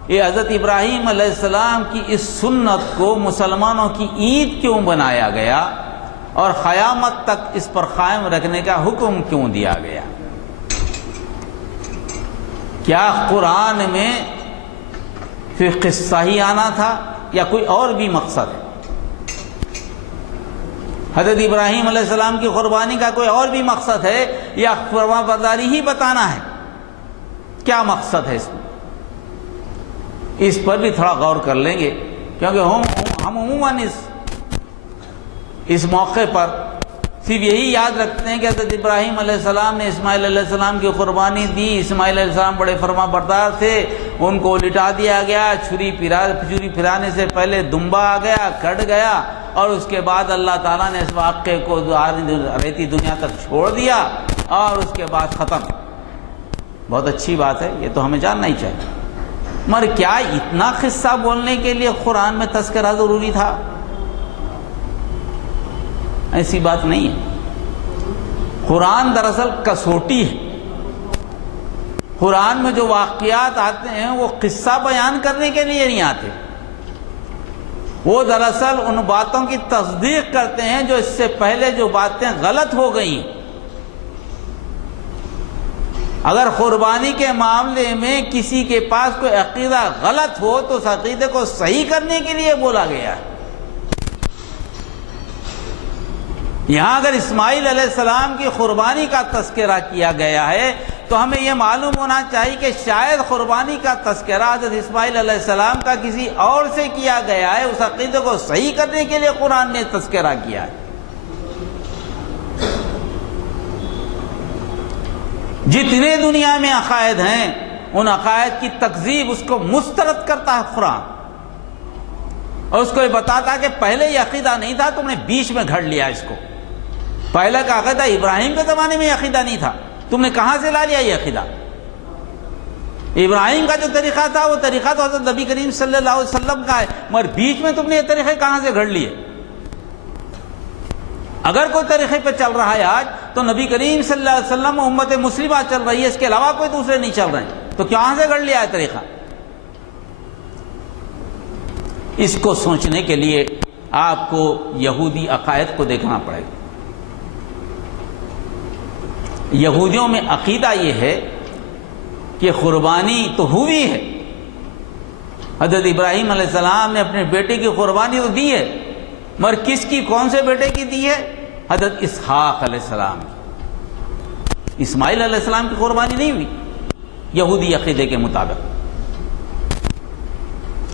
یہ حضرت ابراہیم علیہ السلام کی اس سنت کو مسلمانوں کی عید کیوں بنایا گیا، اور قیامت تک اس پر قائم رکھنے کا حکم کیوں دیا گیا۔ کیا قرآن میں پھر قصہ ہی آنا تھا یا کوئی اور بھی مقصد ہے؟ حضرت ابراہیم علیہ السلام کی قربانی کا کوئی اور بھی مقصد ہے یا فرما برداری ہی بتانا ہے؟ کیا مقصد ہے اس میں؟ اس پر بھی تھوڑا غور کر لیں گے، کیونکہ ہم عموماً اس موقع پر صرف یہی یاد رکھتے ہیں کہ حضرت ابراہیم علیہ السلام نے اسماعیل علیہ السلام کی قربانی دی، اسماعیل علیہ السلام بڑے فرما بردار تھے، ان کو لٹا دیا گیا، چھری پھرانے سے پہلے دمبا آ گیا، کٹ گیا، اور اس کے بعد اللہ تعالیٰ نے اس واقعے کو رہتی دنیا تک چھوڑ دیا، اور اس کے بعد ختم۔ بہت اچھی بات ہے، یہ تو ہمیں جاننا ہی چاہیے، مگر کیا اتنا قصہ بولنے کے لیے قرآن میں تذکرہ ضروری تھا؟ ایسی بات نہیں ہے۔ قرآن دراصل کسوٹی ہے۔ قرآن میں جو واقعات آتے ہیں وہ قصہ بیان کرنے کے لیے نہیں آتے، وہ دراصل ان باتوں کی تصدیق کرتے ہیں جو اس سے پہلے جو باتیں غلط ہو گئی ہیں۔ اگر قربانی کے معاملے میں کسی کے پاس کوئی عقیدہ غلط ہو تو اس عقیدے کو صحیح کرنے کے لیے بولا گیا ہے۔ یہاں اگر اسماعیل علیہ السلام کی قربانی کا تذکرہ کیا گیا ہے تو ہمیں یہ معلوم ہونا چاہیے کہ شاید قربانی کا تذکرہ حضرت اسماعیل علیہ السلام کا کسی اور سے کیا گیا ہے، اس عقیدے کو صحیح کرنے کے لیے قرآن نے تذکرہ کیا ہے۔ جتنے دنیا میں عقائد ہیں ان عقائد کی تکذیب اس کو مسترد کرتا ہے قرآن، اور اس کو یہ بتاتا ہے کہ پہلے یہ عقیدہ نہیں تھا، تم نے بیچ میں گھڑ لیا اس کو۔ پہلے کا عقیدہ ابراہیم کے زمانے میں یہ عقیدہ نہیں تھا، تم نے کہاں سے لا لیا یہ عقیدہ؟ ابراہیم کا جو طریقہ تھا وہ طریقہ تو حضرت نبی کریم صلی اللہ علیہ وسلم کا ہے، مگر بیچ میں تم نے یہ طریقے کہاں سے گھڑ لیے؟ اگر کوئی طریقے پہ چل رہا ہے آج تو نبی کریم صلی اللہ علیہ وسلم امت مسلمہ چل رہی ہے، اس کے علاوہ کوئی دوسرے نہیں چل رہے ہیں، تو کہاں سے گھڑ لیا ہے طریقہ؟ اس کو سوچنے کے لیے آپ کو یہودی عقائد کو دیکھنا پڑے گا۔ یہودیوں میں عقیدہ یہ ہے کہ قربانی تو ہوئی ہے، حضرت ابراہیم علیہ السلام نے اپنے بیٹے کی قربانی تو دی ہے، مگر کس کی، کون سے بیٹے کی دی ہے؟ حضرت اسحاق علیہ السلام کی۔ اسماعیل علیہ السلام کی قربانی نہیں ہوئی یہودی عقیدے کے مطابق،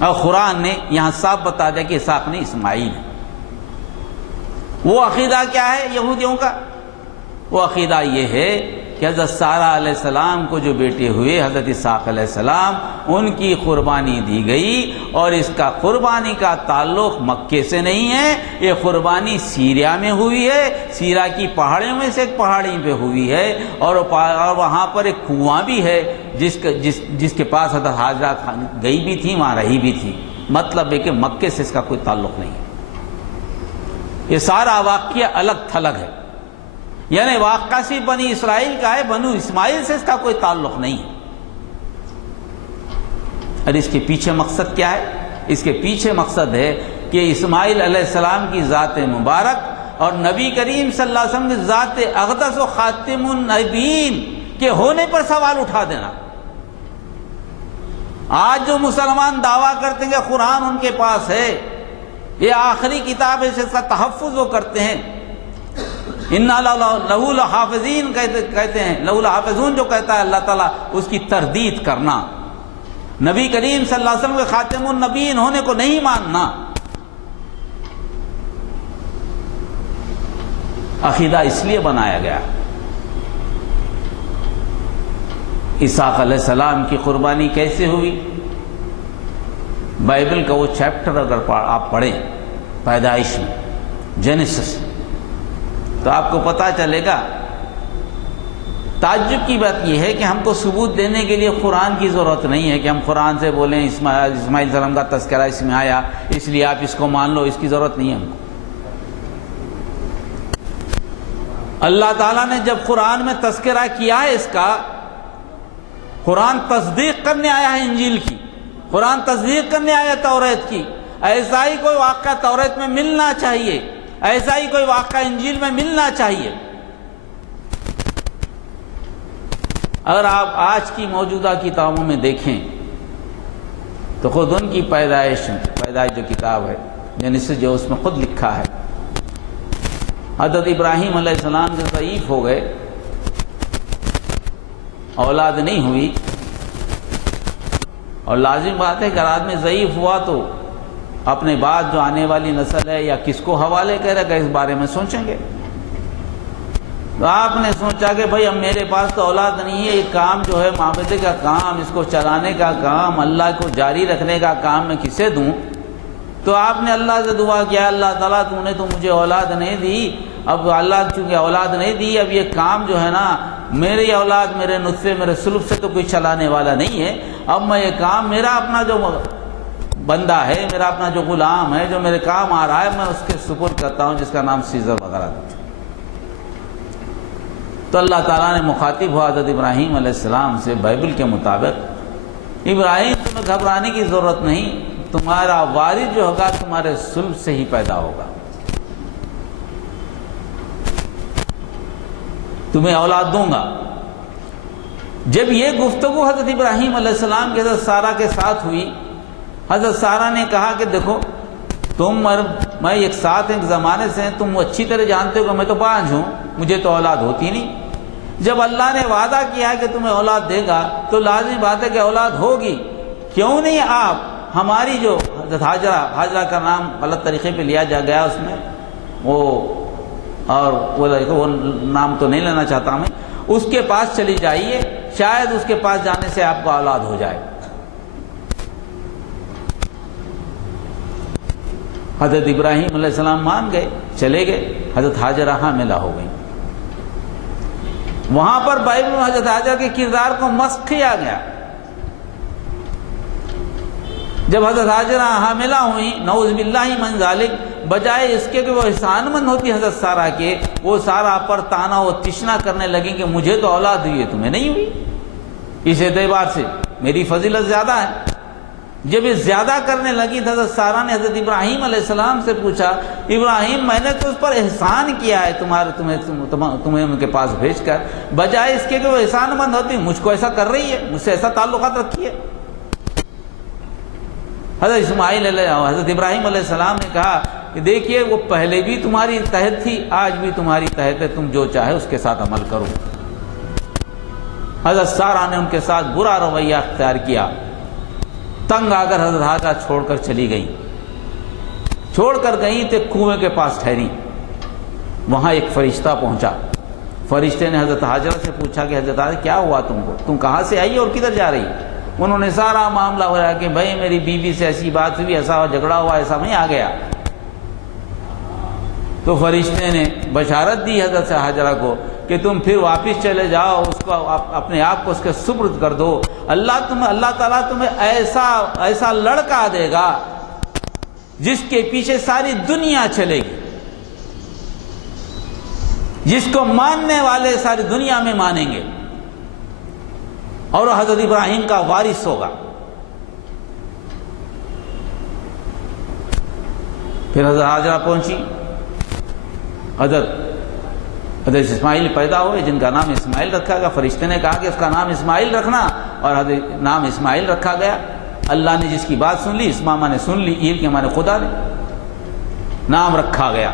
اور قرآن نے یہاں صاف بتا دیا کہ اسحاق نے اسماعیل ہے۔ وہ عقیدہ کیا ہے یہودیوں کا؟ وہ عقیدہ یہ ہے کہ حضرت سارہ علیہ السلام کو جو بیٹے ہوئے حضرت اسحاق علیہ السلام، ان کی قربانی دی گئی، اور اس کا قربانی کا تعلق مکے سے نہیں ہے، یہ قربانی سیریا میں ہوئی ہے، سیریا کی پہاڑیوں میں سے ایک پہاڑی پہ ہوئی ہے، اور وہاں پر ایک کنواں بھی ہے جس کے پاس حضرت حاجرہ گئی بھی تھی، وہاں رہی بھی تھی۔ مطلب ہے کہ مکے سے اس کا کوئی تعلق نہیں ہے، یہ سارا واقعہ الگ تھلگ ہے، یعنی واقعہ صرف بنی اسرائیل کا ہے، بنو اسماعیل سے اس کا کوئی تعلق نہیں ہے۔ اور اس کے پیچھے مقصد کیا ہے؟ اس کے پیچھے مقصد ہے کہ اسماعیل علیہ السلام کی ذات مبارک اور نبی کریم صلی اللہ علیہ وسلم کی ذات اقدس و خاتم النبیین کے ہونے پر سوال اٹھا دینا۔ آج جو مسلمان دعویٰ کرتے ہیں کہ قرآن ان کے پاس ہے، یہ آخری کتاب ہے، اس کا تحفظ وہ کرتے ہیں، اِنَّا لَهُ الْحَافِظِينَ کہتے ہیں، لَهُ الْحَافِظُونَ جو کہتا ہے اللہ تعالیٰ، اس کی تردید کرنا، نبی کریم صلی اللہ علیہ وسلم کے خاتم النبیین ہونے کو نہیں ماننا، عقیدہ اس لیے بنایا گیا۔ اسحاق علیہ السلام کی قربانی کیسے ہوئی؟ بائبل کا وہ چیپٹر اگر آپ پڑھیں پیدائش میں، جینیسس، تو آپ کو پتہ چلے گا۔ تعجب کی بات یہ ہے کہ ہم کو ثبوت دینے کے لیے قرآن کی ضرورت نہیں ہے کہ ہم قرآن سے بولیں اسماعیل علیہ السلام کا تذکرہ اس میں آیا اس لیے آپ اس کو مان لو، اس کی ضرورت نہیں ہے ہم کو۔ اللہ تعالیٰ نے جب قرآن میں تذکرہ کیا ہے اس کا، قرآن تصدیق کرنے آیا ہے انجیل کی، قرآن تصدیق کرنے آیا توریت کی، ایسا ہی کوئی واقعہ توریت میں ملنا چاہیے، ایسا ہی کوئی واقعہ انجیل میں ملنا چاہیے۔ اگر آپ آج کی موجودہ کتابوں میں دیکھیں تو خود ان کی پیدائش جو کتاب ہے جینیسس، جو اس میں خود لکھا ہے حضرت ابراہیم علیہ السلام جو ضعیف ہو گئے، اولاد نہیں ہوئی، اور لازم بات ہے کہ اگر آدمی ضعیف ہوا تو اپنے بعد جو آنے والی نسل ہے یا کس کو حوالے کرے گا، اس بارے میں سوچیں گے۔ تو آپ نے سوچا کہ بھائی اب میرے پاس تو اولاد نہیں ہے، یہ کام جو ہے معبدے کا کام، اس کو چلانے کا کام، اللہ کو جاری رکھنے کا کام میں کسے دوں؟ تو آپ نے اللہ سے دعا کیا، اللہ تعالیٰ تو نے تو مجھے اولاد نہیں دی، اب اللہ چونکہ اولاد نہیں دی، اب یہ کام جو ہے نا، میری اولاد میرے نطفے میرے سلب سے تو کوئی چلانے والا نہیں ہے، اب میں یہ کام میرا اپنا جو بندہ ہے، میرا اپنا جو غلام ہے جو میرے کام آ رہا ہے، میں اس کے سپرد کرتا ہوں، جس کا نام سیزر وغیرہ۔ تو اللہ تعالیٰ نے مخاطب ہوا حضرت ابراہیم علیہ السلام سے بائبل کے مطابق، ابراہیم تمہیں گھبرانے کی ضرورت نہیں، تمہارا وارث جو ہوگا تمہارے سلب سے ہی پیدا ہوگا، تمہیں اولاد دوں گا۔ جب یہ گفتگو حضرت ابراہیم علیہ السلام کے حضرت سارہ کے ساتھ ہوئی، حضرت سارہ نے کہا کہ دیکھو تم اور میں ایک ساتھ ایک زمانے سے ہیں، تم اچھی طرح جانتے ہو کہ میں تو بانجھ ہوں، مجھے تو اولاد ہوتی نہیں۔ جب اللہ نے وعدہ کیا ہے کہ تمہیں اولاد دے گا تو لازمی بات ہے کہ اولاد ہوگی، کیوں نہیں آپ ہماری جو حضرت حاجرہ کا نام غلط طریقے پہ لیا جا گیا اس میں، وہ نام تو نہیں لینا چاہتا میں، اس کے پاس چلی جائیے، شاید اس کے پاس جانے سے آپ کو اولاد ہو جائے۔ حضرت ابراہیم علیہ السلام مان گئے، چلے گئے، حضرت حاجرہ حاملہ ہو گئی۔ وہاں پر بائبل میں حضرت حاجرہ کے کردار کو مسخ کیا گیا۔ جب حضرت حاجرہ حاملہ ہوئی، نعوذ باللہ من ذالک، بجائے اس کے کہ وہ احسان مند ہوتی حضرت سارہ کے، وہ سارہ پر تانا و تشنا کرنے لگیں کہ مجھے تو اولاد ہوئی ہے تمہیں نہیں ہوئی، اس اعتبار سے میری فضیلت زیادہ ہے۔ جب یہ زیادہ کرنے لگی تو حضرت سارہ نے حضرت ابراہیم علیہ السلام سے پوچھا، ابراہیم میں نے تو اس پر احسان کیا ہے تمہیں ان کے پاس بھیج کر، بجائے اس کے کہ وہ احسان مند ہوتی مجھ کو ایسا کر رہی ہے، مجھ سے ایسا تعلقات رکھی ہے۔ حضرت ابراہیم علیہ السلام نے کہا کہ دیکھیے وہ پہلے بھی تمہاری تحت تھی، آج بھی تمہاری تحت ہے، تم جو چاہے اس کے ساتھ عمل کرو۔ حضرت سارہ نے ان کے ساتھ برا رویہ اختیار کیا، تنگ آ کر حضرت حاجرہ چھوڑ کر چلی گئی، چھوڑ کر گئی تو کنویں کے پاس ٹھہری، وہاں ایک فرشتہ پہنچا، فرشتے نے حضرت حاجرہ سے پوچھا کہ حضرت حاجرہ کیا ہوا تم کو، تم کہاں سے آئی اور کدھر جا رہی؟ انہوں نے سارا معاملہ ہو رہا کہ بھائی میری بیوی سے ایسی بات ہوئی، ایسا جھگڑا ہوا، ایسا میں آ گیا۔ تو فرشتے نے بشارت دی حضرت حاجرہ کو کہ تم پھر واپس چلے جاؤ، اس کو اپنے آپ کو اس کے سپرد کر دو، اللہ تعالیٰ تمہیں ایسا لڑکا دے گا جس کے پیچھے ساری دنیا چلے گی، جس کو ماننے والے ساری دنیا میں مانیں گے، اور وہ حضرت ابراہیم کا وارث ہوگا۔ پھر حضرت حاجرہ پہنچی، حضرت اسماعیل پیدا ہوئے جن کا نام اسماعیل رکھا گیا، فرشتے نے کہا کہ اس کا نام اسماعیل رکھنا، اور حضرت نام اسماعیل رکھا گیا۔ اللہ نے جس کی بات سن لی، اسماما نے سن لی، ایل کے معنی خدا نے، نام رکھا گیا۔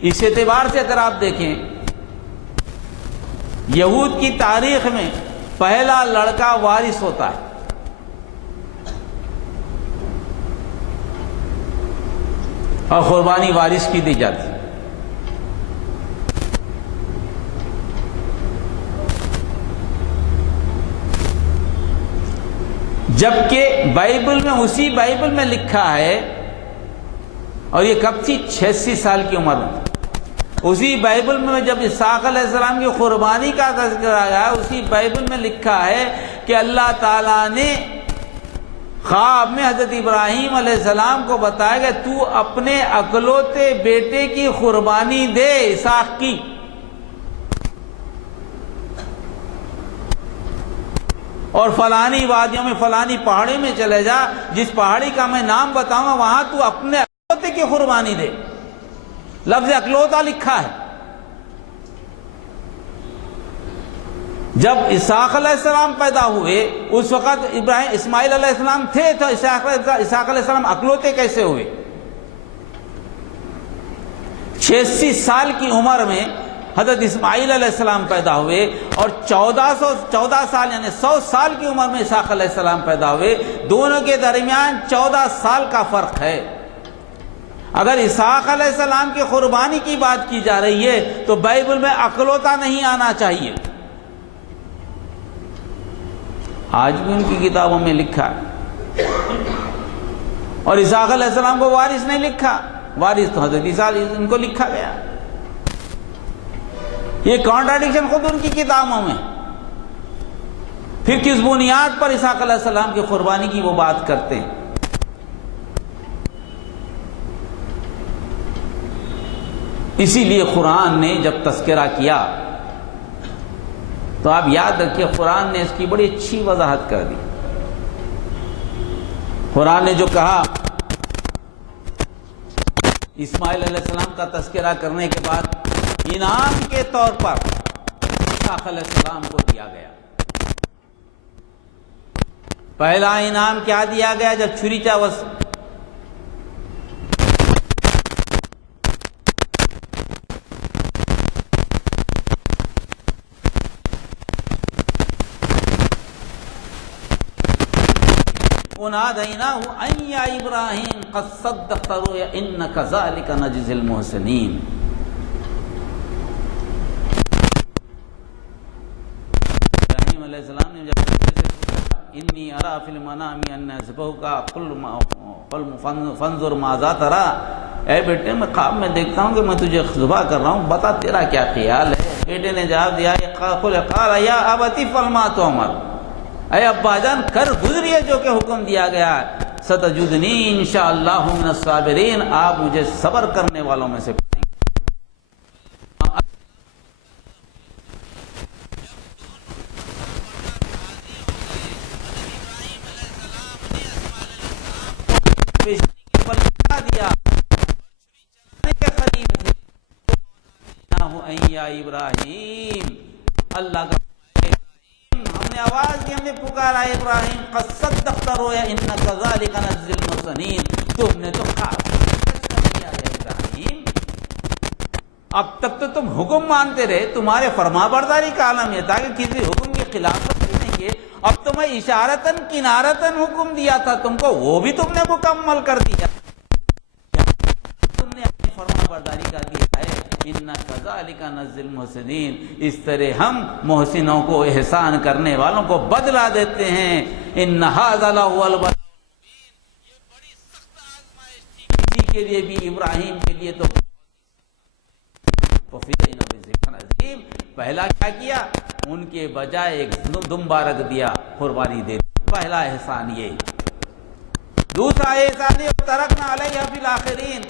اس اعتبار سے اگر آپ دیکھیں یہود کی تاریخ میں پہلا لڑکا وارث ہوتا ہے، اور قربانی وارث کی دی جاتی ہے۔ جبکہ بائبل میں، اسی بائبل میں لکھا ہے، اور یہ کب تھی؟ 86 سال کی عمر میں، اسی بائبل میں جب اسحاق علیہ السلام کی قربانی کا تذکرہ آیا، اسی بائبل میں لکھا ہے کہ اللہ تعالیٰ نے خواب میں حضرت ابراہیم علیہ السلام کو بتایا گیا تو اپنے اکلوتے بیٹے کی قربانی دے اسحاق کی. اور فلانی وادیوں میں فلانی پہاڑی میں چلے جا، جس پہاڑی کا میں نام بتاؤں گا وہاں تو اپنے اکلوتے کی قربانی دے. لفظ اکلوتا لکھا ہے. جب اسحاق علیہ السلام پیدا ہوئے اس وقت اسماعیل علیہ السلام تھے تو اسحاق علیہ السلام اکلوتے کیسے ہوئے؟ 86 سال کی عمر میں حضرت اسماعیل علیہ السلام پیدا ہوئے اور 14 سال یعنی 100 سال کی عمر میں اسحاق علیہ السلام پیدا ہوئے. دونوں کے درمیان 14 سال کا فرق ہے. اگر اسحاق علیہ السلام کی قربانی کی بات کی جا رہی ہے تو بائبل میں اکلوتا نہیں آنا چاہیے. آج بھی ان کی کتابوں میں لکھا ہے. اور اسحاق علیہ السلام کو وارث نہیں لکھا، وارث تو حضرت عیسیٰ ان کو لکھا گیا. یہ کانٹراڈکشن خود ان کی کتابوں میں. پھر کس بنیاد پر اسحاق علیہ السلام کی قربانی کی وہ بات کرتے ہیں؟ اسی لیے قرآن نے جب تذکرہ کیا تو آپ یاد رکھیے قرآن نے اس کی بڑی اچھی وضاحت کر دی. قرآن نے جو کہا اسماعیل علیہ السلام کا تذکرہ کرنے کے بعد انعام کے طور پر اسحاق علیہ السلام کو دیا گیا. پہلا انعام کیا دیا گیا؟ جب چھری چاوس وَنَادَيْنَاهُ أَن يَا إِبْرَاهِيمُ قَدْ صَدَّقْتَ الرُّؤْيَا إِنَّا كَذَلِكَ نَجْزِي الْمُحْسِنِينَ. ابراہیم علیہ السلام نے جب انی ارا فی المنام ان اذبحک قل فانظر ماذا ترى، اے بیٹے میں خواب میں دیکھتا ہوں کہ میں تجھے ذبح کر رہا ہوں، بتا تیرا کیا خیال ہے؟ بیٹے نے جواب دیا قال یا ابت افعل ما تؤمر، اے ابا جان کر گزریے جو کہ حکم دیا گیا ہے. ستجدنی انشاءاللہ من الصابرین، آپ مجھے صبر کرنے والوں میں سے پائیں گے. دیا کے قریب تھے یا ابراہیم، اللہ کا ہم نے آواز دی، ہم نے پکارا ابراہیم قد صدقت الرؤیا انا كذلك نجزي المحسنین، تم نے تو خواب کیا ہے ابراہیم. اب تک تو تم حکم مانتے رہے، تمہارے فرما برداری کا عالم یہ تھا کہ کسی حکم کی خلافت نہیں کیے. اب تمہیں اشارتاً کنارتاً حکم دیا تھا تم کو، وہ بھی تم نے مکمل کر دیا. تم نے اپنی فرما برداری کا دیا ہے اِنَّا كَذَلِكَ نَجْزِي الْمُحْسِنِينَ، اس طرح ہم محسنوں کو، احسان کرنے والوں کو بدلہ دیتے ہیں. إِنَّ هَذَا لَهُوَ الْبَلَاءُ الْمُبِينُ، یہ بڑی سخت آزمائش تھی کسی کے لیے بھی، ابراہیم کے لیے تو. وَفِدَيْنَاهُ بِذِبْحٍ عَظِيمٍ، پہلا کیا کیا؟ ان کے بجائے ایک دمبا رکھ دیا، قربانی دے دی. پہلا احسان یہ. دوسرا احسان یہ ترکنا علیہ فی الآخرین،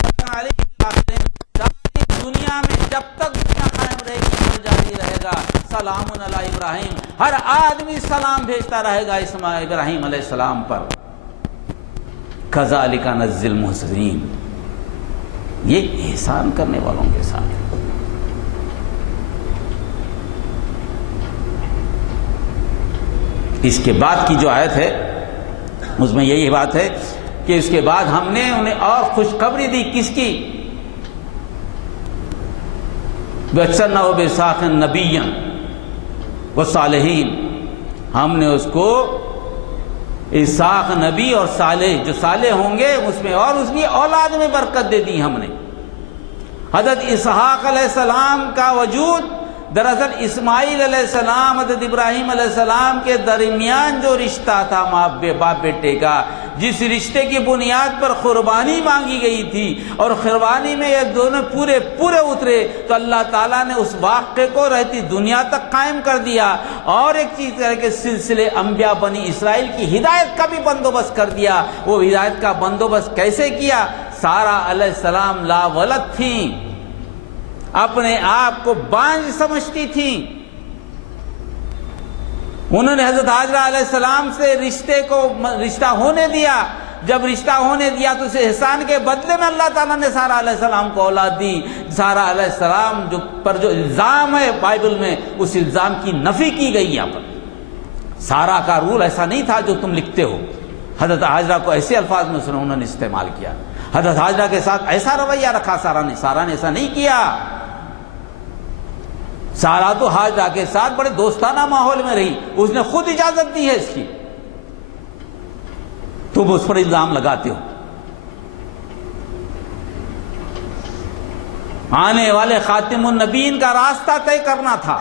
دنیا میں جب تک دنیا قائم رہے گی جاری رہے گا سلام علی ابراہیم، ہر آدمی سلام بھیجتا رہے گا ابراہیم علیہ السلام پر. کذالک نجزی المحسنین، یہ احسان کرنے والوں کے ساتھ. اس کے بعد کی جو آیت ہے اس میں یہی بات ہے کہ اس کے بعد ہم نے انہیں اور خوشخبری دی. کس کی؟ وَبَشَّرْنَاهُ بِإِسْحَاقَ نَبِيًّا وَصَالِحِينَ، ہم نے اس کو اسحاق نبی اور صالح، جو صالح ہوں گے اس میں، اور اس کی اولاد میں برکت دے دی ہم نے. حضرت اسحاق علیہ السلام کا وجود دراصل اسماعیل علیہ السلام حضرت ابراہیم علیہ السلام کے درمیان جو رشتہ تھا باپ بیٹے کا، جس رشتے کی بنیاد پر قربانی مانگی گئی تھی اور قربانی میں یہ دونوں پورے اترے، تو اللہ تعالیٰ نے اس واقعے کو رہتی دنیا تک قائم کر دیا۔ اور ایک چیز کر کے سلسلے انبیاء بنی اسرائیل کی ہدایت کا بھی بندوبست کر دیا۔ وہ ہدایت کا بندوبست کیسے کیا؟ سارہ علیہ السلام لا ولد تھیں، اپنے آپ کو بانجھ سمجھتی تھیں، انہوں نے حضرت حاجرہ علیہ السلام سے رشتہ ہونے دیا۔ جب رشتہ ہونے دیا تو اس احسان کے بدلے میں اللہ تعالیٰ نے سارہ علیہ السلام کو اولاد دی۔ سارہ علیہ السلام پر جو الزام ہے بائبل میں، اس الزام کی نفی کی گئی یہاں پر۔ سارہ کا رول ایسا نہیں تھا جو تم لکھتے ہو۔ حضرت حاجرہ کو ایسے الفاظ میں انہوں نے استعمال کیا، حضرت حاجرہ کے ساتھ ایسا رویہ رکھا سارہ نے ایسا نہیں کیا۔ سارہ تو حاجرہ کے ساتھ بڑے دوستانہ ماحول میں رہی، اس نے خود اجازت دی ہے اس کی، تم اس پر الزام لگاتے ہو۔ آنے والے خاتم النبیین کا راستہ طے کرنا تھا،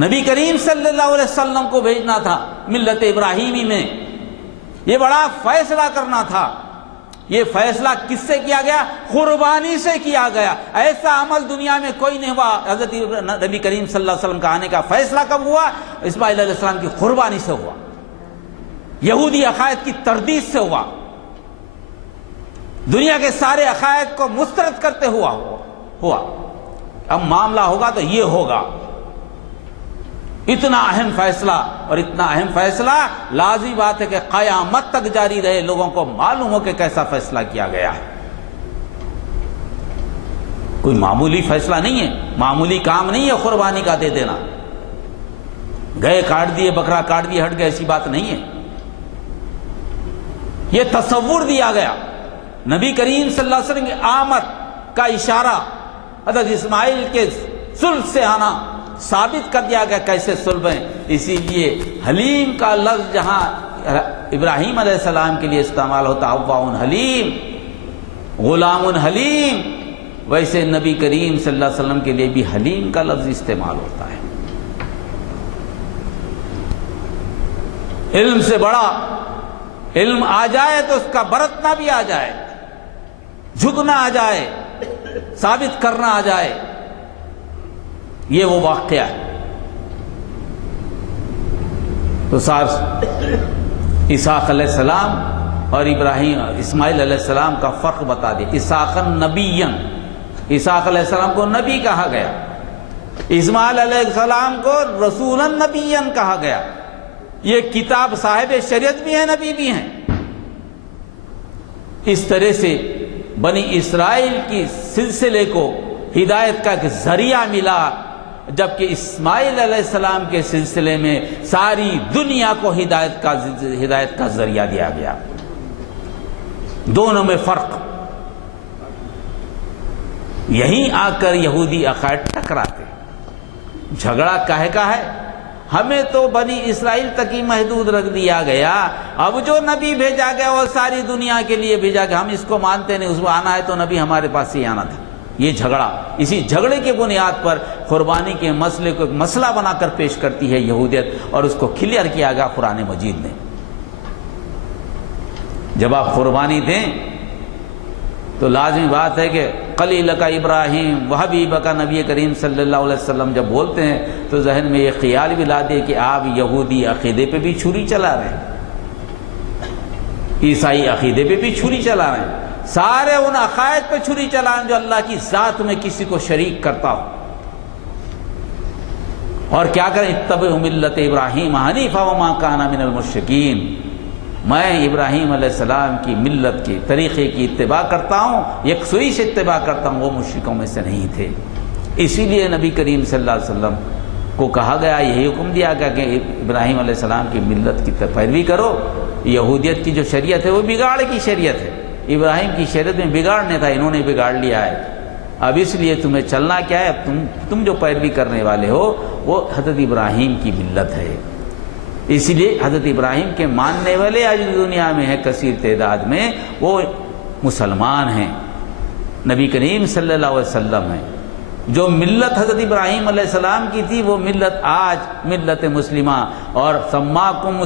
نبی کریم صلی اللہ علیہ وسلم کو بھیجنا تھا ملت ابراہیمی میں، یہ بڑا فیصلہ کرنا تھا۔ یہ فیصلہ کس سے کیا گیا؟ قربانی سے کیا گیا۔ ایسا عمل دنیا میں کوئی نہیں ہوا۔ حضرت نبی کریم صلی اللہ علیہ وسلم کا آنے کا فیصلہ کب ہوا؟ اسماعیل علیہ السلام کی قربانی سے ہوا، یہودی عقائد کی تردید سے ہوا، دنیا کے سارے عقائد کو مسترد کرتے ہوا۔ اب معاملہ ہوگا تو یہ ہوگا۔ اتنا اہم فیصلہ، اور اتنا اہم فیصلہ لازمی بات ہے کہ قیامت تک جاری رہے، لوگوں کو معلوم ہو کہ کیسا فیصلہ کیا گیا ہے۔ کوئی معمولی فیصلہ نہیں ہے، معمولی کام نہیں ہے قربانی کا دے دینا، گئے کاٹ دیے، بکرا کاٹ دیے، ہٹ گئے، ایسی بات نہیں ہے۔ یہ تصور دیا گیا، نبی کریم صلی اللہ علیہ وسلم کی آمد کا اشارہ، حضرت اسماعیل کے صلب سے آنا ثابت کر دیا گیا کیسے صلب ہیں۔ اسی لیے حلیم کا لفظ جہاں ابراہیم علیہ السلام کے لیے استعمال ہوتا اوّاء حلیم، غلام حلیم، ویسے نبی کریم صلی اللہ علیہ وسلم کے لیے بھی حلیم کا لفظ استعمال ہوتا ہے۔ علم سے بڑا علم آ جائے تو اس کا برتنا بھی آ جائے، جھکنا آ جائے، ثابت کرنا آ جائے، یہ وہ واقعہ ہے۔ تو اسحاق علیہ السلام اور اسماعیل علیہ السلام کا فرق بتا دیا۔ اسحاق نبیًا، اسحاق علیہ السلام کو نبی کہا گیا، اسماعیل علیہ السلام کو رسولا نبیًا کہا گیا۔ یہ کتاب صاحب شریعت بھی ہیں، نبی بھی ہیں۔ اس طرح سے بنی اسرائیل کی سلسلے کو ہدایت کا ایک ذریعہ ملا، جبکہ اسماعیل علیہ السلام کے سلسلے میں ساری دنیا کو ہدایت کا ذریعہ دیا گیا۔ دونوں میں فرق، یہیں آ کر یہودی عقائد ٹکراتے۔ جھگڑا کہے کا ہے؟ ہمیں تو بنی اسرائیل تک ہی محدود رکھ دیا گیا، اب جو نبی بھیجا گیا وہ ساری دنیا کے لیے بھیجا گیا، ہم اس کو مانتے نہیں، اس کو آنا ہے تو نبی ہمارے پاس ہی آنا تھا۔ یہ جھگڑا، اسی جھگڑے کی بنیاد پر قربانی کے مسئلے کو ایک مسئلہ بنا کر پیش کرتی ہے یہودیت، اور اس کو کلیئر کیا گیا قرآن مجید نے۔ جب آپ قربانی دیں تو لازمی بات ہے کہ قلیلک ابراہیم وحبیبک، نبی کریم صلی اللہ علیہ وسلم جب بولتے ہیں تو ذہن میں یہ خیال بھی لا دے کہ آپ یہودی عقیدے پہ بھی چھری چلا رہے ہیں، عیسائی عقیدے پہ بھی چھری چلا رہے ہیں، سارے ان عقائد پہ چھری چلائیں جو اللہ کی ذات میں کسی کو شریک کرتا ہو۔ اور کیا کریں؟ اتبعوا ملت ابراہیم حنیفا وما کان من المشرکین، میں ابراہیم علیہ السلام کی ملت کے طریقے کی اتباع کرتا ہوں، یکسوئی سے اتباع کرتا ہوں، وہ مشرکوں میں سے نہیں تھے۔ اسی لیے نبی کریم صلی اللہ علیہ وسلم کو کہا گیا، یہی حکم دیا گیا کہ ابراہیم علیہ السلام کی ملت کی پیروی کرو۔ یہودیت کی جو شریعت ہے وہ بگاڑ کی شریعت ہے، ابراہیم کی شریعت میں بگاڑنے تھا، انہوں نے بگاڑ لیا ہے۔ اب اس لیے تمہیں چلنا کیا ہے؟ تم جو پیروی کرنے والے ہو وہ حضرت ابراہیم کی ملت ہے۔ اسی لیے حضرت ابراہیم کے ماننے والے آج دنیا میں ہیں کثیر تعداد میں، وہ مسلمان ہیں، نبی کریم صلی اللہ علیہ وسلم ہیں، جو ملت حضرت ابراہیم علیہ السلام کی تھی وہ ملت آج ملت مسلمہ، اور سماکم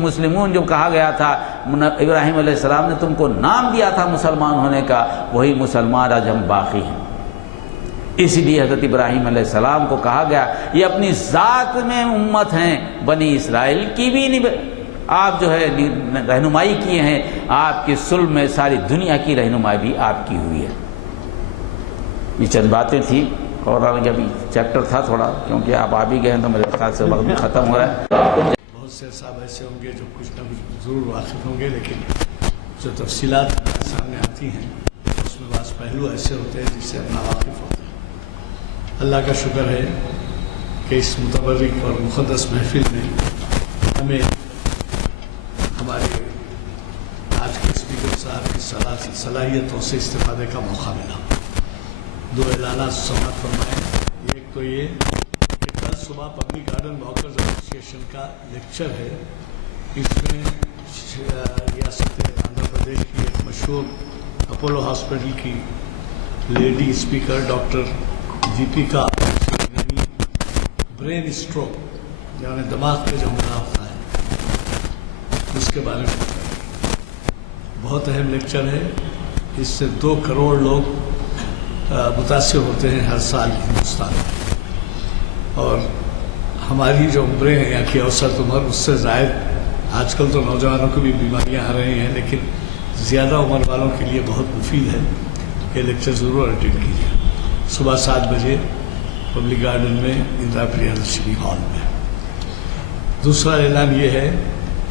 مسلمون جو کہا گیا تھا، ابراہیم علیہ السلام نے تم کو نام دیا تھا مسلمان ہونے کا، وہی مسلمان آج ہم باقی ہیں۔ اس لیے حضرت ابراہیم علیہ السلام کو کہا گیا یہ اپنی ذات میں امت ہیں، بنی اسرائیل کی بھی نہیں، آپ جو ہے رہنمائی کیے ہیں، آپ کی صلب میں ساری دنیا کی رہنمائی بھی آپ کی ہوئی ہے۔ یہ چند باتیں تھیں، اور آگے ابھی چیپٹر تھا تھوڑا، کیونکہ آپ آ بھی گئے ہیں تو میرے خیال سے وقت بھی ختم ہو رہا ہے۔ بہت سے صاحب ایسے ہوں گے جو کچھ نہ کچھ ضرور واقف ہوں گے، لیکن جو تفصیلات سامنے آتی ہیں اس میں بعض پہلو ایسے ہوتے ہیں جس سے اپنا واقف ہوتا ہے۔ اللہ کا شکر ہے کہ اس متبرک اور مقدس محفل میں ہمیں ہمارے آج کے اسپیکر صاحب کی صلاحیتوں سے استفادے کا موقع ملا۔ دو اعلانات سماعت فرمائیں۔ ایک تو یہ کہ کل صبح پبلک گارڈن واکرز ایسوسی ایشن کا لیکچر ہے، اس میں ریاست آندھرا پردیش کی ایک مشہور اپولو ہاسپٹل کی لیڈی اسپیکر ڈاکٹر دیپیکا، یعنی برین اسٹروک یعنی دماغ پہ جو حملہ ہوتا ہے اس کے بارے میں بہت اہم لیکچر ہے۔ اس سے 2 کروڑ لوگ متاثر ہوتے ہیں ہر سال ہندوستان میں، اور ہماری جو عمریں ہیں یہاں کی اوسط عمر اس سے زائد، آج کل تو نوجوانوں کو بھی بیماریاں آ رہی ہیں، لیکن زیادہ عمر والوں کے لیے بہت مفید ہے کہ لیکچر ضرور اٹینڈ کیجیے۔ صبح 7 بجے پبلک گارڈن میں اندرا پریادرشنی ہال میں۔ دوسرا اعلان یہ ہے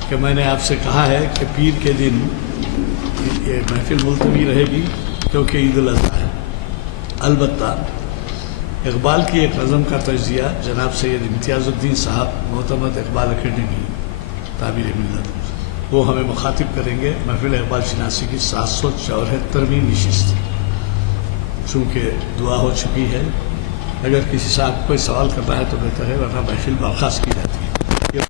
کہ میں نے آپ سے کہا ہے کہ پیر کے دن یہ محفل ملتوی رہے گی کیونکہ عید الاضحیٰ ہے۔ البتہ اقبال کی ایک نظم کا تجزیہ جناب سید امتیاز الدین صاحب، معتمد اقبال اکیڈمی تعبیر ملت، وہ ہمیں مخاطب کریں گے محفل اقبال شناسی کی 774ویں نشست۔ چونکہ دعا ہو چکی ہے، اگر کسی صاحب کوئی سوال کرنا ہے تو بہتر ہے، ورنہ محفل برخاست کی جاتی ہے۔